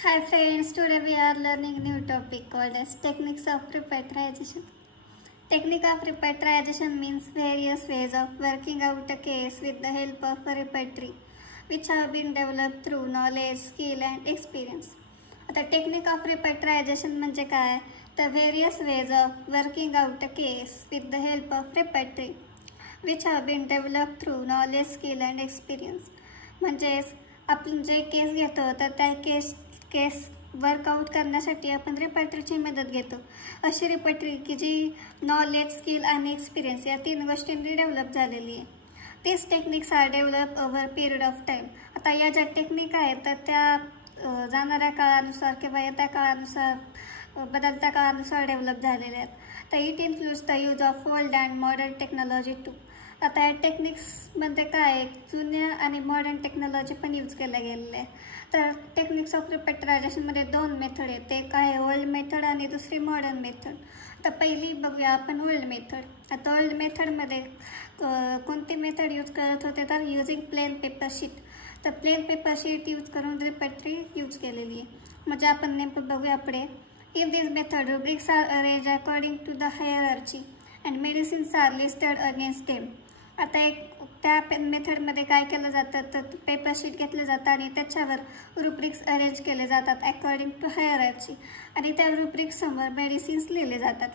Hi friends, today we are learning new topic called as techniques of repatriation. Technique of repatriation means various ways of working out a case with the help of a repertory which have been developed through knowledge, skill and experience. The technique of repatriation म्हणजे काय? The various ways of working out a case with the help of repertory which have been developed through knowledge, skill and experience. म्हणजेच आपण जे केस घेतो तर त्या केस workout करण्यासाठी आपण रिपर्टरीची मदत घेतो. अशी रिपर्टरी की जी नॉलेज, स्किल आणि एक्सपिरियन्स या तीन गोष्टींनी डेव्हलप झालेली आहे. तीच techniques are develop over period of time. आता या ज्या टेक्निक आहेत तर त्या जाणाऱ्या काळानुसार किंवा येत्या काळानुसार बदलत्या काळानुसार डेव्हलप झालेल्या आहेत. तर it includes the use of old and modern technology too. आता या टेक्निक्समध्ये काय जुन्या आणि मॉडर्न टेक्नॉलॉजी पण यूज केल्या गेलेल्या आहे. तर टेक्निक्स ऑफ रिपेट्रायझेशनमध्ये दोन मेथड आहेत. एक आहे ओल्ड मेथड आणि दुसरी मॉडर्न मेथड. तर पहिली बघूया आपण ओल्ड मेथड. आता ओल्ड मेथडमध्ये कोणती मेथड यूज करत होते तर युजिंग प्लेन पेपर शीट. तर प्लेन पेपर शीट यूज करून रिपेट्री यूज केलेली आहे. म्हणजे आपण नेमकं बघूया पुढे. In this method rubrics are arrange according to the hierarchy and medicines are listed against them. आता एक त्या मेथडमध्ये काय केलं जातं तर पेपर शीट घेतलं जातं आणि त्याच्यावर रुब्रिक्स अरेंज केले जातात अकॉर्डिंग टू हायरार्ची आणि त्या रुब्रिक्ससमोर मेडिसिन्स लिहिले जातात.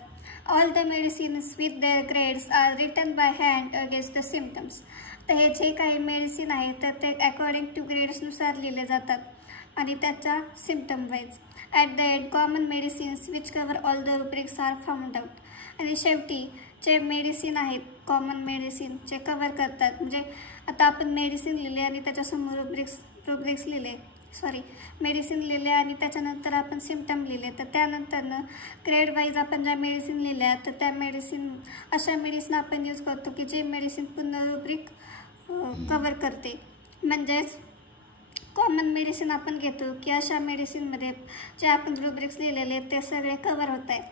All the medicines with their grades are written by hand against the symptoms. तर हे जे काही मेडिसिन आहे तर ते अकॉर्डिंग टू ग्रेड्सनुसार लिहिले जातात आणि त्याच्या symptom wise. At the end common medicines which cover all the rubrics are found out. आणि शेवटी जे मेडिसिन आहेत कॉमन मेडिसिन जे कवर करतात, म्हणजे आता आपण मेडिसिन लिहिले आणि त्याच्यासमोर रुब्रिक्स लिहिले मेडिसिन लिहिले आणि त्याच्यानंतर आपण सिम्पटम लिहिले. तर त्यानंतरनं ग्रेड वाईज आपण ज्या मेडिसिन लिहिल्या तर त्या अशा मेडिसिन आपण यूज करतो की जे मेडिसिन पूर्ण रुब्रिक कवर करते. म्हणजेच कॉमन मेडिसिन आपण घेतो की अशा मेडिसिनमध्ये जे आपण रुब्रिक्स लिहिलेले ते सगळे कवर होत आहेत.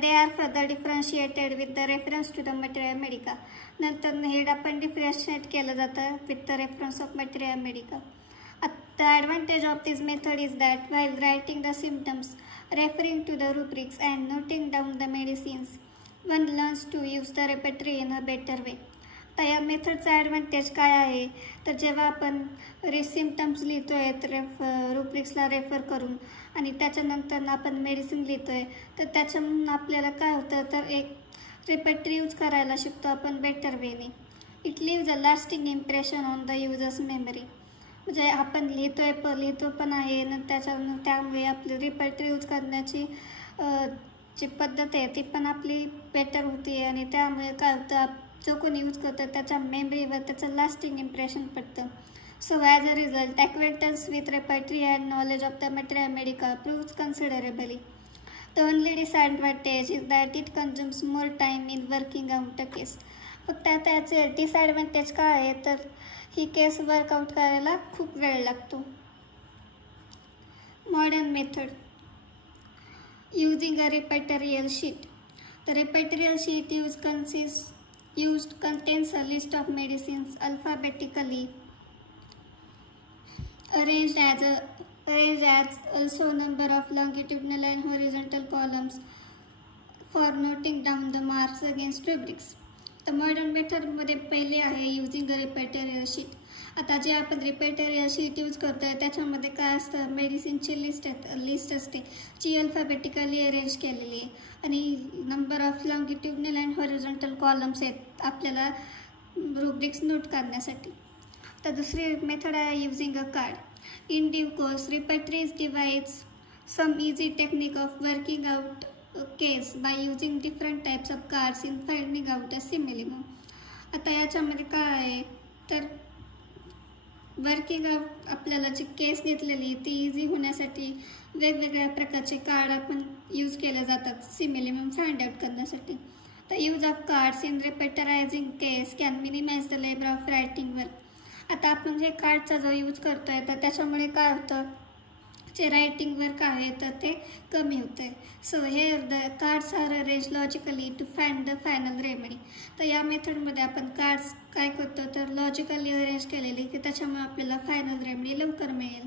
They are further differentiated with the reference to the materia medica. नंतर हे आपण डिफरन्शिएट केलं जातं with the reference of materia medica. The advantage of this method is that while writing the symptoms, referring to the rubrics and noting down the medicines, one learns to use the repertory in a better way. तर या मेथडचा advantage काय आहे तर जेव्हा आपण symptoms लिहितो आहे तर रुब्रिक्सला रेफर करून आणि त्याच्यानंतर आपण मेडिसिन लिहितो आहे तर त्याच्यामधून आपल्याला काय होतं तर एक रिपेट्री यूज करायला शिकतो आपण बेटर वेने. It leaves a lasting impression on the users memory. म्हणजे आपण लिहितो पण आहे ना त्यामुळे आपली रिपेट्री यूज करण्याची जी पद्धत आहे ती पण आपली बेटर होती आणि त्यामुळे काय होतं जो कोणी यूज करतो त्याच्या मेमरीवर त्याचं लास्टिंग इम्प्रेशन पडतं. So as a result acquaintance with repertory and knowledge of the materia medica proves considerably. The only disadvantage is that it consumes more time in working out a case. फक्त त्याचे disadvantage काय आहे तर ही केस workout करायला खूप वेळ लागतो. Modern method using a repertorial sheet. The repertorial sheet contains a list of medicines alphabetically arranged as also number of longitudinal and horizontal columns for noting down the marks against rubrics. तर modern मेथडमध्ये पहिले आहे using अ रिपेट्रियल sheet. आता जे आपण रिपेट्रियल sheet use करतो आहे त्याच्यामध्ये काय असतं मेडिसिनची लिस्ट असते जी अल्फाबेटिकली अरेंज केलेली आहे आणि number of longitudinal and horizontal columns आहेत आपल्याला रुब्रिक्स नोट करण्यासाठी. तर दुसरी मेथड आहे using a card. In due course repertories divides some easy technique of working out case by using different types of cards in finding out a similimum. आता याच्यामध्ये काय आहे तर वर्किंग आउट आपल्याला जी केस घेतलेली ती इझी होण्यासाठी वेगवेगळ्या प्रकारचे कार्ड आपण यूज केले जातात सिमिलिमम फाइंड आउट करण्यासाठी. The use of cards in repertorising case can minimise the labour of writing work. आता आपण जे कार्डचा जो यूज करतो आहे तर त्याच्यामुळे काय होतं जे रायटिंग वर्क आहे तर ते कमी होतं आहे. So here the cards are arrange logically to find the final remedy. तर या मेथडमध्ये आपण कार्ड्स काय करतो तर लॉजिकली अरेंज केलेली की त्याच्यामुळे आपल्याला फायनल रेमेडी लवकर मिळेल.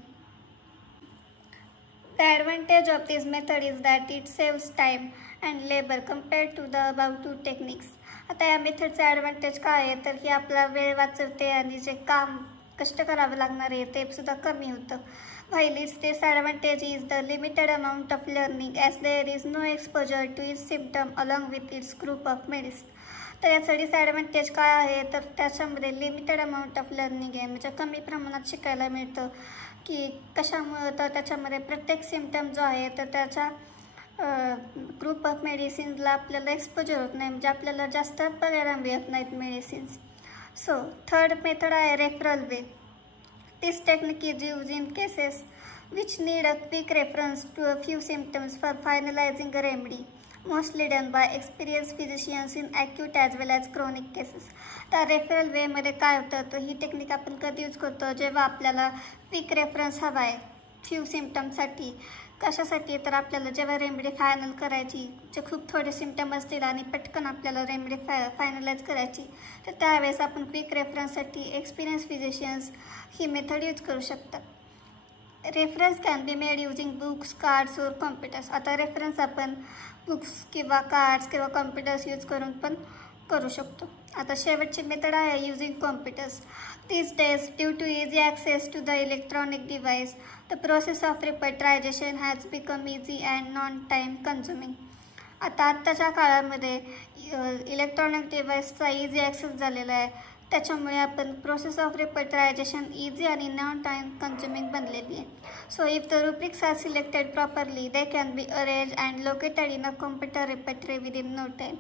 The advantage of this method is that it saves time and labor compared to the above two techniques. आता या मेथडचा ॲडव्हान्टेज काय आहे तर की आपला वेळ वाचवते आणि जे काम कष्ट करावं लागणार आहे ते सुद्धा कमी होतं. While its disadvantage is the limited amount of learning as there is no exposure to its symptom along with its group of medicine. तर याचा डिसॲडव्हान्टेज काय आहे तर त्याच्यामध्ये लिमिटेड अमाऊंट ऑफ लर्निंग आहे, म्हणजे कमी प्रमाणात शिकायला मिळतं. की कशामुळं तर त्याच्यामध्ये प्रत्येक सिम्पटम जो आहे तर त्याच्या ग्रुप ऑफ मेडिसिन्सला आपल्याला एक्सपोजर होत नाही, म्हणजे आपल्याला जास्त बघायला मिळत नाहीत मेडिसिन्स. सो थर्ड मेथड आहे referral way. This technique is used in cases which need a quick reference to a few symptoms for finalizing a remedy, mostly done by experienced physicians in acute as well as chronic cases. तर referral वेमध्ये काय होतं तर ही technique आपण कधी use करतो जेव्हा आपल्याला क्विक रेफरन्स हवा आहे फ्यू सिम्पटमसाठी. कशासाठी तर आपल्याला जेव्हा रेमेडी फायनल करायची, जे खूप थोडे सिम्पटम असतील आणि पटकन आपल्याला रेमेडी फायनलाइज करायची, तर त्यावेळेस आपण क्विक रेफरन्ससाठी एक्सपिरियन्स फिजिशियन्स ही मेथड यूज करू शकतात. Reference can be made using books, cards और कॉम्प्युटर्स. आता रेफरन्स आपण बुक्स किंवा कार्ड्स किंवा कॉम्प्युटर्स यूज करून पण करू शकतो. आता शेवटची मेथड आहे using computers. These days, due to easy access to the electronic device, the process of repatriation has become easy and non-time consuming. आत्ताच्या काळामध्ये इलेक्ट्रॉनिक डिव्हाइसचा इझी ॲक्सेस झालेला आहे, त्याच्यामुळे आपण प्रोसेस ऑफ रिपेट्रायझेशन इझी आणि नॉन टाईम कन्झ्युमिंग बनलेली आहे. So if the rubrics are selected properly they can be arrange and located in a computer repertory within no time.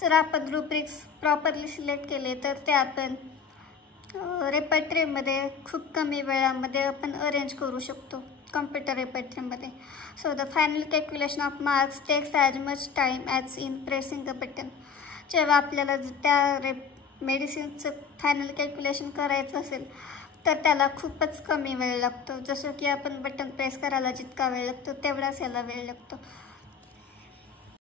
जर आपण रुब्रिक्स प्रॉपरली सिलेक्ट केले तर ते आपण रेपेट्रीमध्ये खूप कमी वेळामध्ये आपण अरेंज करू शकतो कॉम्प्युटर रेपेट्रीमध्ये. So the final calculation of marks takes as much time as in pressing a button. जेव्हा आपल्याला त्या मेडिसिनचं फायनल कॅल्क्युलेशन करायचं असेल तर त्याला खूपच कमी वेळ लागतो, जसं की आपण बटन प्रेस करायला जितका वेळ लागतो तेवढाच याला वेळ लागतो.